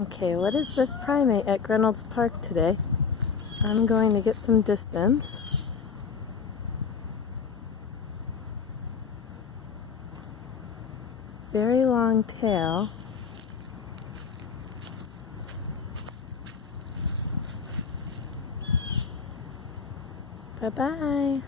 Okay, what is this primate at Greynolds Park today? I'm going to get some distance. Very long tail. Bye-bye.